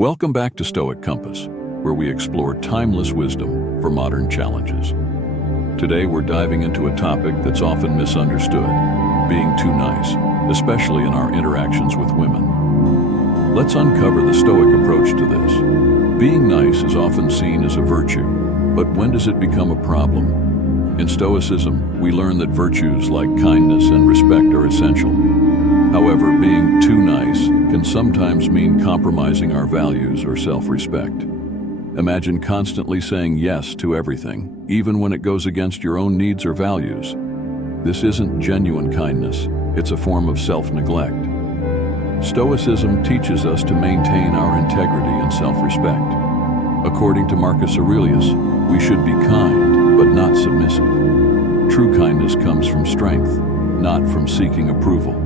Welcome back to Stoic Compass, where we explore timeless wisdom for modern challenges. Today we're diving into a topic that's often misunderstood, being too nice, especially in our interactions with women. Let's uncover the Stoic approach to this. Being nice is often seen as a virtue, but when does it become a problem? In Stoicism, we learn that virtues like kindness and respect are essential. However, being too nice can sometimes mean compromising our values or self-respect. Imagine constantly saying yes to everything, even when it goes against your own needs or values. This isn't genuine kindness, it's a form of self-neglect. Stoicism teaches us to maintain our integrity and self-respect. According to Marcus Aurelius, we should be kind, but not submissive. True kindness comes from strength, not from seeking approval.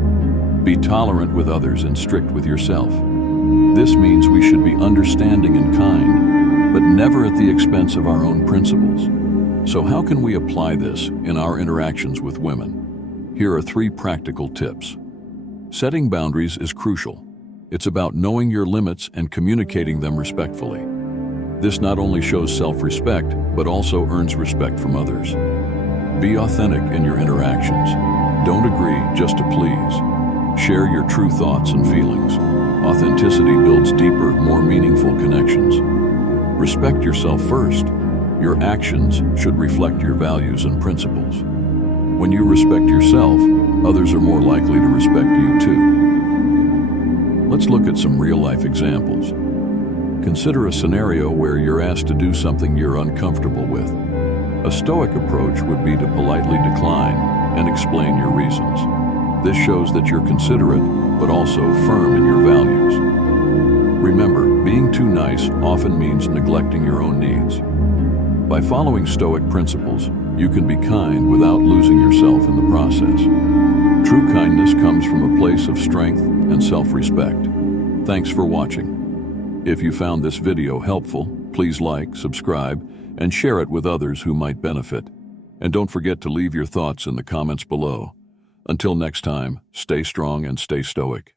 Be tolerant with others and strict with yourself. This means we should be understanding and kind, but never at the expense of our own principles. So how can we apply this in our interactions with women? Here are 3 practical tips. Setting boundaries is crucial. It's about knowing your limits and communicating them respectfully. This not only shows self-respect, but also earns respect from others. Be authentic in your interactions. Don't agree just to please. Share your true thoughts and feelings. Authenticity builds deeper, more meaningful connections. Respect yourself first. Your actions should reflect your values and principles. When you respect yourself, others are more likely to respect you too. Let's look at some real-life examples. Consider a scenario where you're asked to do something you're uncomfortable with. A Stoic approach would be to politely decline and explain your reasons. This shows that you're considerate, but also firm in your values. Remember, being too nice often means neglecting your own needs. By following Stoic principles, you can be kind without losing yourself in the process. True kindness comes from a place of strength and self-respect. Thanks for watching. If you found this video helpful, please like, subscribe, and share it with others who might benefit. And don't forget to leave your thoughts in the comments below. Until next time, stay strong and stay stoic.